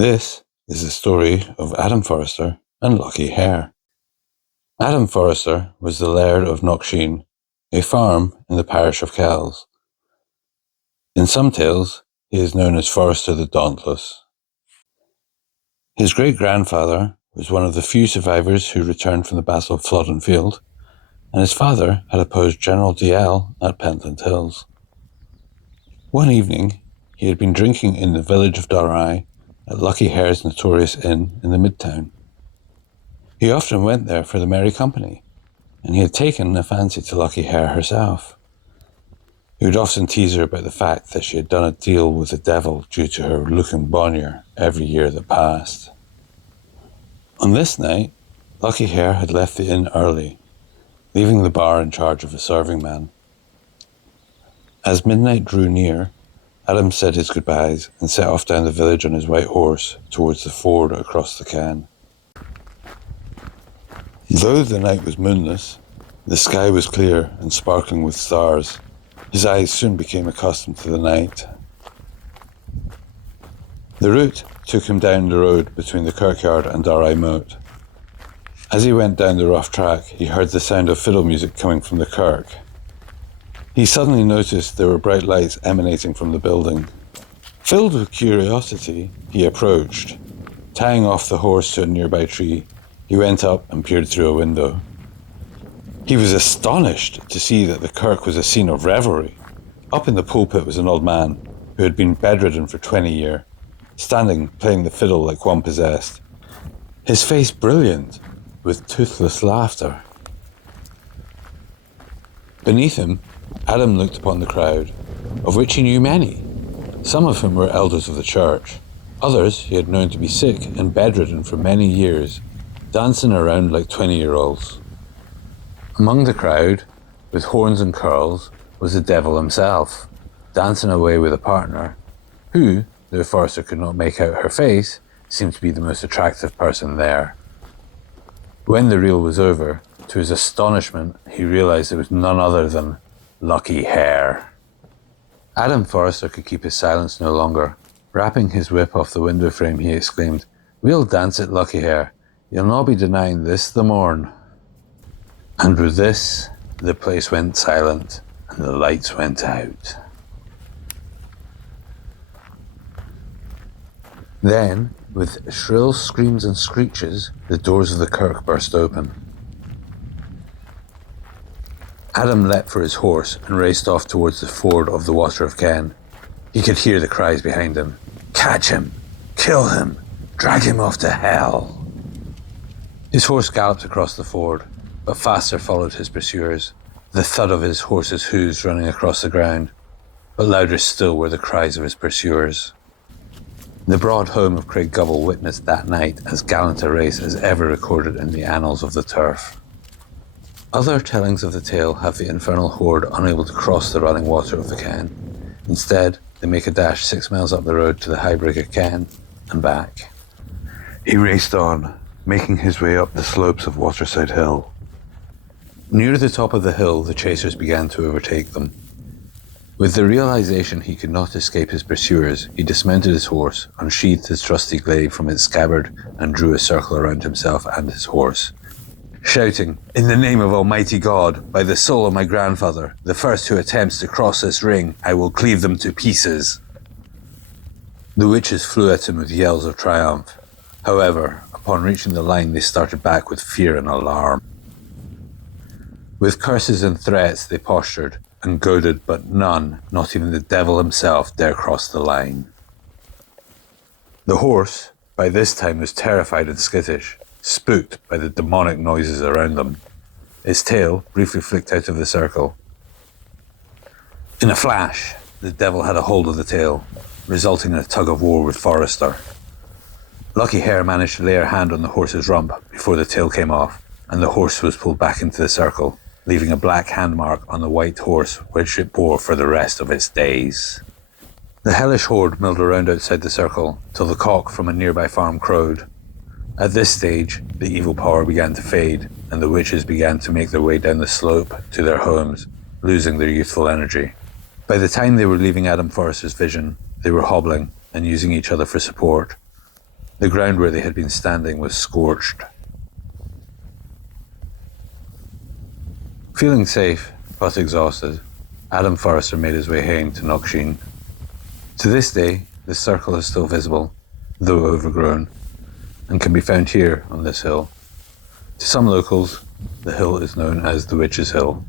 This is the story of Adam Forrester and Lucky Hare. Adam Forrester was the laird of Knocksheen, a farm in the parish of Kells. In some tales, he is known as Forrester the Dauntless. His great-grandfather was one of the few survivors who returned from the Battle of Flodden Field, and his father had opposed General DL at Pentland Hills. One evening, he had been drinking in the village of Dalry at Lucky Hare's notorious inn in the Midtown. He often went there for the merry company, and he had taken a fancy to Lucky Hare herself. He would often tease her about the fact that she had done a deal with the devil due to her looking bonnier every year that passed. On this night, Lucky Hare had left the inn early, leaving the bar in charge of a serving man. As midnight drew near, Adam said his goodbyes and set off down the village on his white horse towards the ford across the Can. Though the night was moonless, the sky was clear and sparkling with stars. His eyes soon became accustomed to the night. The route took him down the road between the kirkyard and Dalry Moat. As he went down the rough track, he heard the sound of fiddle music coming from the kirk. He suddenly noticed there were bright lights emanating from the building. Filled with curiosity, he approached. Tying off the horse to a nearby tree, he went up and peered through a window. He was astonished to see that the kirk was a scene of revelry. Up in the pulpit was an old man who had been bedridden for 20 years, standing playing the fiddle like one possessed, his face brilliant with toothless laughter. Beneath him, Adam looked upon the crowd, of which he knew many, some of whom were elders of the church. Others he had known to be sick and bedridden for many years, dancing around like 20-year-olds. Among the crowd, with horns and curls, was the devil himself, dancing away with a partner, who, though Forrester could not make out her face, seemed to be the most attractive person there. When the reel was over, to his astonishment, he realized it was none other than Lucky Hare. Adam Forrester could keep his silence no longer. Rapping his whip off the window frame, he exclaimed, "We'll dance it, Lucky Hare. You'll not be denying this the morn." And with this, the place went silent and the lights went out. Then, with shrill screams and screeches, the doors of the kirk burst open. Adam leapt for his horse and raced off towards the ford of the Water of Ken. He could hear the cries behind him. "Catch him! Kill him! Drag him off to hell!" His horse galloped across the ford, but faster followed his pursuers, the thud of his horse's hooves running across the ground, but louder still were the cries of his pursuers. The broad home of Craiggubble witnessed that night as gallant a race as ever recorded in the annals of the turf. Other tellings of the tale have the infernal horde unable to cross the running water of the Can. Instead, they make a dash 6 miles up the road to the High Brig of Ken and back. He raced on, making his way up the slopes of Waterside Hill. Near the top of the hill, the chasers began to overtake them. With the realization he could not escape his pursuers, he dismounted his horse, unsheathed his trusty glaive from its scabbard, and drew a circle around himself and his horse, shouting, "In the name of Almighty God, by the soul of my grandfather, the first who attempts to cross this ring, I will cleave them to pieces." The witches flew at him with yells of triumph. However, upon reaching the line, they started back with fear and alarm. With curses and threats, they postured and goaded, but none, not even the devil himself, dare cross the line. The horse, by this time, was terrified and skittish, spooked by the demonic noises around them. Its tail briefly flicked out of the circle. In a flash, the devil had a hold of the tail, resulting in a tug-of-war with Forrester. Lucky Hare managed to lay her hand on the horse's rump before the tail came off, and the horse was pulled back into the circle, leaving a black handmark on the white horse which it bore for the rest of its days. The hellish horde milled around outside the circle till the cock from a nearby farm crowed. At this stage, the evil power began to fade, and the witches began to make their way down the slope to their homes, losing their youthful energy. By the time they were leaving Adam Forrester's vision, they were hobbling and using each other for support. The ground where they had been standing was scorched. Feeling safe, but exhausted, Adam Forrester made his way home to Knocksheen. To this day, the circle is still visible, though overgrown, and can be found here on this hill. To some locals, the hill is known as the Witch's Hill.